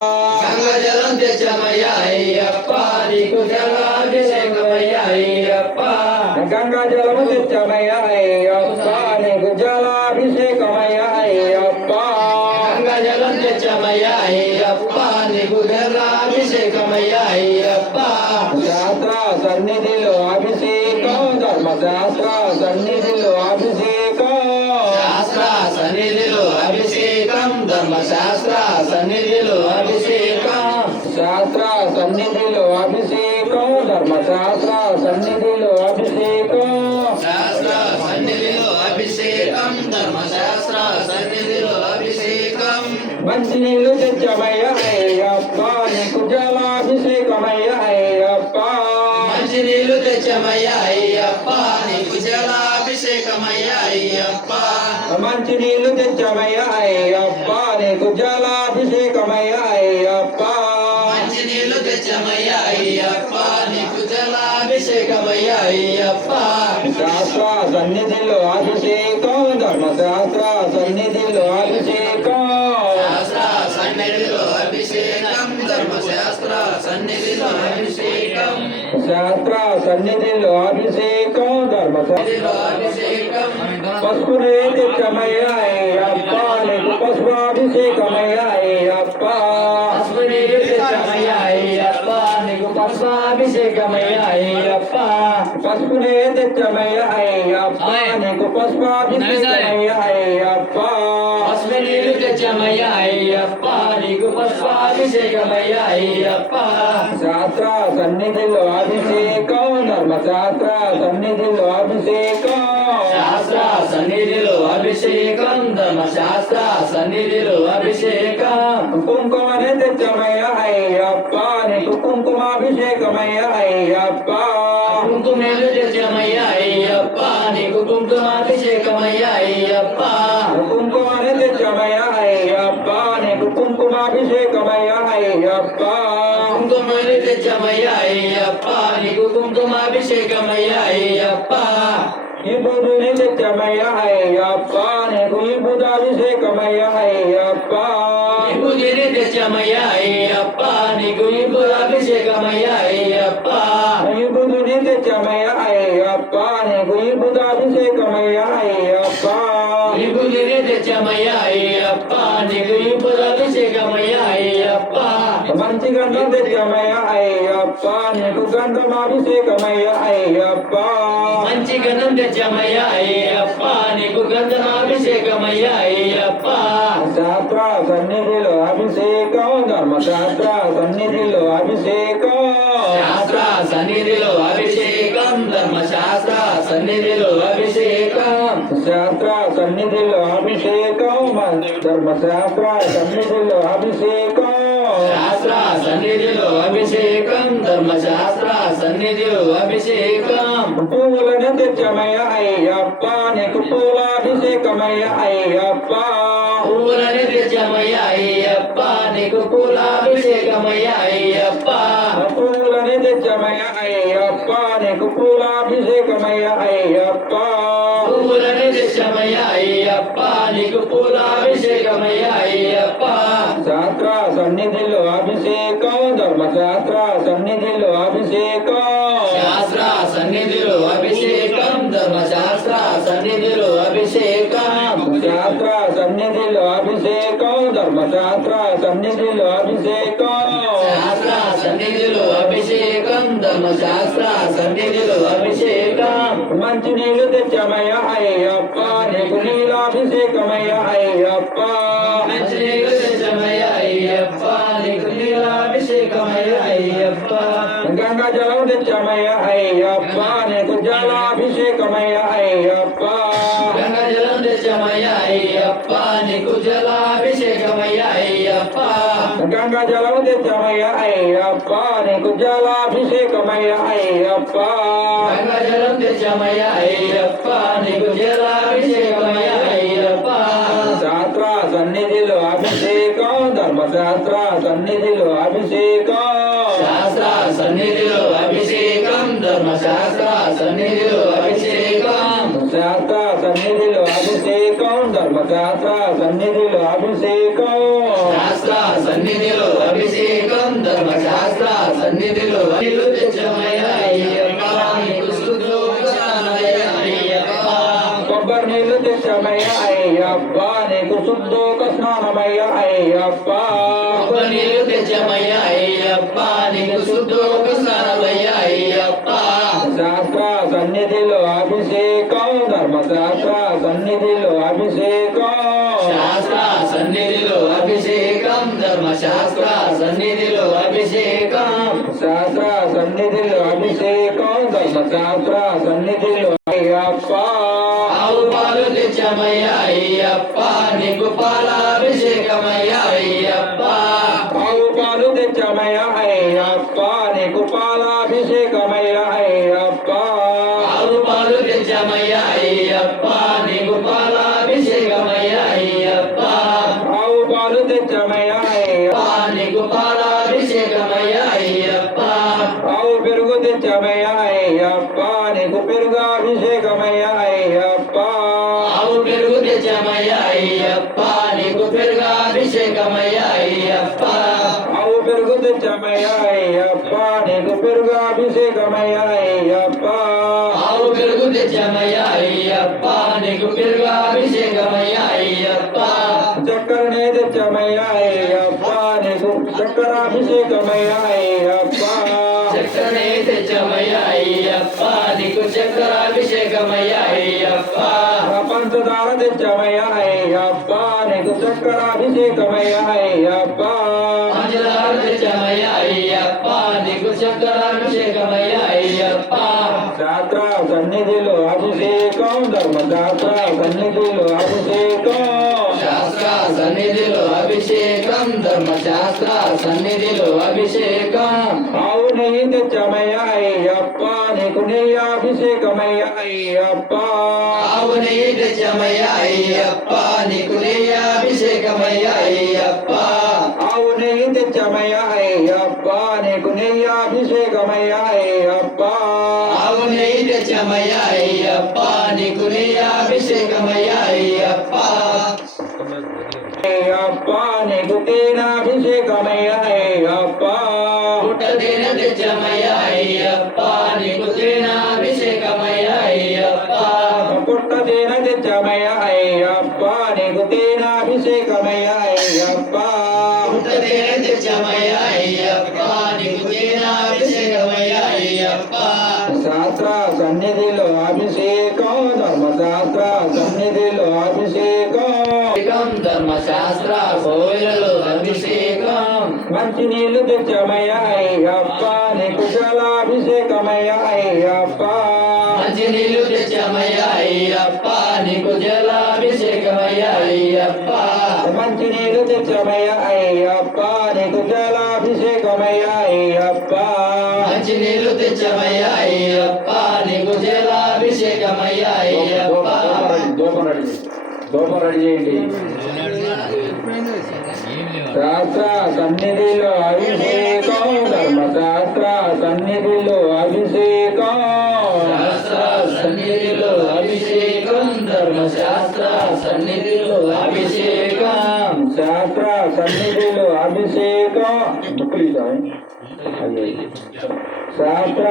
గంగజలం తెచ్చమయ్యా అయ్యప్ప నీకు జలాభిషేకమయ్యా అయ్యప్ప గంగాజలము తెచ్చమయ్యా అయ్యప్ప నీకు జలాభిషేకమయ్యా అయ్యప్ప గంగజలం తెచ్చమయ్యా అయ్యప్ప నీకు జలాభిషేకమయ్యా అయ్యప్ప శాస్త్ర సన్నిధిలో అభిషేకం ధర్మశాస్త్ర సన్నిధిలో అభిషేకం శాస్త్ర సన్నిధిలో అభిషేకం ధర్మశాస్త్ర సన్నిధిలో అభిషేకం శాస్త్ర సన్నిధిలో అభిషేకం ధర్మశాస్త్ర సన్నిధిలో అభిషేకం శాస్త్ర సన్నిధిలో అభిషేకం ధర్మశాస్త్ర సన్నిధిలో అభిషేకం మంచి నీళ్లు తెచ్చమయ్యా అయ్యప్ప నీకు జలాభిషేకమయ్యా అయ్యప్ప మంచి నీళ్లు తెచ్చమయ్యా అయ్యప్ప నీకు జలాభిషేకమయ్యా అయ్యప్ప మంచి నీళ్లు తెచ్చమయ్యా అయ్యప్ప నీకు జలాభిషేకమయ్యా అయ్యప్ప మంచి నీళ్లు తెచ్చమయ్యా అయ్యప్ప నీకు జలాభిషేకమయ్యా అయ్యప్ప శాస్త్ర సన్నిధిలో అభిషేకం ధర్మశాస్త్ర సన్నిధిలో అభిషేకం శాస్త్ర సన్నిధిలో అభిషేకం ధర్మశాస్త్ర సన్నిధిలో అభిషేకం శాస్త్ర సన్నిధిలో అభిషేకం ధర్మశాస్త్ర అభిషేకం పసుపునే తెచ్చమయ్యా అయ్యప్ప నీకు పసుపాభిషేకమయ్యా అయ్యప్ప పసుపు నీళ్లు తెచ్చమయ్యా అయ్యప్ప నీకు పసుపాభిషేకమయ్యా అయ్యప్ప పసుపునే తెచ్చమయ్యా అయ్యప్ప నీకు పసుపాభిషేకమయ్యా అయ్యప్ప పసుపు నీళ్లు తెచ్చమయ్యా అయ్యప్ప నీకు పసుపాభిషేకమయ్యా అయ్యప్ప శాస్త్ర సన్నిధిలో అభిషేకం ధర్మశాస్త్ర సన్నిధిలో అభిషేకం శాస్త్ర సన్నిధిలో అభిషేకం ధర్మశాస్త్ర సన్నిధిలో అభిషేకం కుంకుమనే తెచ్చమయ్యా అయ్యప్ప నీకు కుంకుమాభిషేకమయ్యా అయ్యప్ప కుంకుమేలు తెచ్చమయ్యా అయ్యప్ప నీకు కుంకుమాభిషేకమయ్యా అయ్యప్ప కుంకుమనే తెచ్చమయ్యా అయ్యప్ప నీకు కుంకుమాభిషేకమయ్యా అయ్యప్ప కుంకుమేలు తెచ్చమయ్యా అయ్యప్ప నీకు కుంకుమాభిషేకమయ్యా అయ్యప్ప విభూతిని తెచ్చమయ్యా అయ్యప్ప నీకు విభూతాభిషేకమయ్యా అయ్యప్ప విభూతిని తెచ్చమయ్యా అయ్యప్ప నీకు విభూతాభిషేకమయ్యా అయ్యప్ప విభూతిని తెచ్చమయ్యా అయ్యప్ప నీకు విభూతాభిషేకమయ్యా అయ్యప్ప విభూతిని తెచ్చమయ్యా అయ్యప్ప నీకు విభూతాభిషేకమయ్యా అయ్యప్ప మంచి గంధం తెచ్చమయ్యా అయ్యప్ప నీకు గంధమాభిషేకమయ్యా అయ్యప్ప మంచి గంధం తెచ్చమయ్యా అయ్యప్ప నీకు గంధమాభిషేకమయ్యా అయ్యప్ప శాస్త్ర సన్నిధిలో అభిషేకం ధర్మశాస్త్ర సన్నిధిలో అభిషేకం శాస్త్ర సన్నిధిలో అభిషేకం ధర్మశాస్త్ర సన్నిధిలో అభిషేకం శాస్త్ర సన్నిధిలో అభిషేకం ధర్మశాస్త్ర సన్నిధిలో అభిషేకం శాస్త్ర సన్నిధిలో అభిషేకం ధర్మశాస్త్ర సన్నిధిలో అభిషేకం పువ్వులను తెచ్చమయ్యా అయ్యప్ప నీకు పూలాభిషేకమయ్యా అయ్యప్ప పువ్వులని తెచ్చమయ్యా అయ్యప్ప నీకు పూలాభిషేకమయ్యా అయ్యప్ప పువ్వులని తెచ్చమయ్యా అయ్యప్ప నీకు పూలాభిషేకమయ్యా అయ్యప్ప పువ్వులని తెచ్చమయ్యా అయ్యప్ప నీకు పూలాభిషేకమయ్యా అయ్యప్ప శాస్త్ర సన్నిధిలో అభిషేకం ధర్మశాస్త్ర సన్నిధిలో అభిషేకం శాస్త్ర సన్నిధిలో అభిషేకం ధర్మశాస్త్ర సన్నిధిలో అభిషేకం శాస్త్ర సన్నిధిలో అభిషేకం ధర్మశాస్త్ర సన్నిధిలో అభిషేకం శాస్త్ర సన్నిధిలో అభిషేకం ధర్మశాస్త్ర సన్నిధిలో అభిషేకం మంచి నీళ్లు తెచ్చమయ్యా అయ్యప్ప నీకు నీలాభిషేకమయ్యా అయ్యప్ప మంచినీళ్ళు తెచ్చమయ్యా అయ్యప్ప నీకు నీలాభిషేకమయ్యా అయ్యప్ప గంగా జలం తెచ్చమయ్యా అయ్యప్ప నీకు జలాభిషేకమయ్యా అయ్యప్ప గంగా జలం తెచ్చమయ్యా అయ్యప్ప నీకు జలాభిషేకమయ్యా అయ్యప్ప గంగా జలం తెచ్చమయ్యా అయ్యప్ప నీకు జలాభిషేకమయ్యా అయ్యప్ప గంగా జలం తెచ్చమయ్యా అయ్యప్ప నీకు జలాభిషేకమయ్యా అయ్యప్ప శాస్త్ర సన్నిధిలో అభిషేకం ధర్మశాస్త్ర సన్నిధిలో అభిషేకం శాస్త్ర సన్నిధిలో అభిషేకం ధర్మశాస్త్ర సన్నిధిలో అభిషేకం శాస్త్ర సన్నిధిలో అభిషేకం ధర్మశాస్త్ర సన్నిధిలో అభిషేకం శాస్త్ర సన్నిధిలో అభిషేకం ధర్మశాస్త్ర సన్నిధిలో నీళ్లు తెచ్చమయ్యా అయ్యప్ప నీకు శుద్ధోదక స్నానమయ్యా అయ్యప్ప కొబ్బరి నీళ్లు తెచ్చమయ్యా అయ్యప్ప నీకు శుద్ధోక స్నానమయ్యా అయ్యప్ప కొబ్బరి నీళ్లు తెచ్చమయ్యా అయ్యప్ప నీకు శుద్ధోదక స్నానమయ్యా అయ్యప్ప శాస్త్ర సన్నిధిలో అభిషేకం ధర్మశాస్త్ర సన్నిధిలో అభిషేకం శాస్త్ర సన్నిధిలో అభిషేకం ధర్మశాస్త్ర సన్నిధిలో అభిషేకం శాస్త్ర సన్నిధిలో అభిషేకం ధర్మశాస్త్ర సన్నిధిలో అయ్యప్ప ఆవు పాలు తెచ్చమయ్యా అయ్యప్ప నీకు పాలాభిషేకమయ్యా అయ్యప్ప ఆవు పాలు తెచ్చమయ్యా అయ్యప్ప నీకు పాలాభిషేకమయ్యా అయ్యప్ప ఆవు పాలు తెచ్చమయ్యా అయ్యప్ప నీకు పాలాభిషేకమయ్యా అయ్యప్ప ఆవు పాలు తెచ్చమయ్యా అయ్యప్ప నీకు పాలాభిషేకమయ్యా అయ్యప్ప ఆవు పెరుగు తెచ్చమయ్యా అయ్యప్ప నీకు పెరుగాభిషేకమయ్యా అయ్యప్ప ఆవు పెరుగు తెచ్చమయ్యా అయ్యప్ప నీకు పెరుగాభిషేకమయ్యా అయ్యప్ప ఆవు పెరుగు తెచ్చమయ్యా అయ్యప్ప నీకు పెరుగాభిషేకమయ్యా అయ్యప్ప ఆవు పెరుగు తెచ్చమయ్యా అయ్యప్ప నీకు పెరుగాభిషేకమయ్యా అయ్యప్ప చక్కెరనే తెచ్చమయ్యా అయ్యప్ప నీకు చక్కెరాభిషేకమయ్యా అయ్యప్ప చక్కనే తెచ్చమయ్యా అయ్యప్ప నీకు చక్కరాభిషేకమయ్యా అయ్యప్ప పంచదార తెచ్చమయ్యా అయ్యప్ప నీకు చక్కెరాభిషేకమయ్యా అయ్యప్ప పంచదార తెచ్చమయ్యా అయ్యప్ప నీకు చక్కరాభిషేకమయ్యా అయ్యప్ప శాస్త్ర సన్నిధిలో అభిషేకం ధర్మశాస్త్ర సన్నిధిలో అభిషేకం శాస్త్ర సన్నిధిలో అభిషేకం ధర్మశాస్త్ర సన్నిధిలో అభిషేకం ఆవు నెయ్యి తెచ్చమయ్యా అయ్యప్ప నీకు నెయ్యాభిషేకమయ్యా అయ్యప్ప ఆవు నెయ్యి తెచ్చమయ్యా అయ్యప్ప నీకు నెయ్యాభిషేకమయ్యా అయ్యప్ప ఆవు నెయ్యి తెచ్చమయ్యా అయ్యప్ప నీకు నెయ్యాభిషేకమయ్యా అయ్యప్ప ఆవు నెయ్యి తెచ్చమయ్యా అయ్యప్ప నీకు నెయ్యాభిషేకమయ్యా అయ్యప్ప అయ్యప్ప నీకు తేనాభిషేకమయ్యా అయ్యప్ప పుట్ట తేనె తెచ్చమయ్యా అయ్యప్ప నీకు తేనాభిషేకమయ్యా అయ్యప్ప పుట్ట తేనె తెచ్చమయ్యా అయ్యప్ప నీకు తేనాభిషేకమయ్యా అయ్యప్ప పుట్ట తేనె తెచ్చమయ్యా అయ్యప్ప నీకు తేనాభిషేకమయ్యా అయ్యప్ప శాస్త్ర సన్నిధిలో అభిషేకం ధర్మశాస్త్ర సన్నిధిలో అభిషేకం ధర్మశాస్త్ర కోవిలలో అభిషేకం మంచి నీళ్లు తెచ్చమయ్యా అయ్యప్ప నీకు జలాభిషేకమయ్యా అయ్యప్ప మంచి నీళ్లు తెచ్చమయ్యా అయ్యప్ప నీకు జలాభిషేకమయ్యా అయ్యప్ప మంచి నీళ్లు తెచ్చమయ్యా అయ్యప్ప నీకు జలాభిషేకమయ్యా అయ్యప్ప మంచి నీళ్లు తెచ్చమయ్యా అయ్యప్ప నీకు జలాభిషేకమయ్యా అయ్యప్ప దూపం రెడీ చేయండి శాస్త్ర సన్నిధిలో అభిషేకం ధర్మశాస్త్ర సన్నిధిలో అభిషేకం శాస్త్ర సన్నిధిలో అభిషేకం ధర్మశాస్త్ర సన్నిధిలో అభిషేకం శాస్త్ర సన్నిధిలో అభిషేకం శాస్త్ర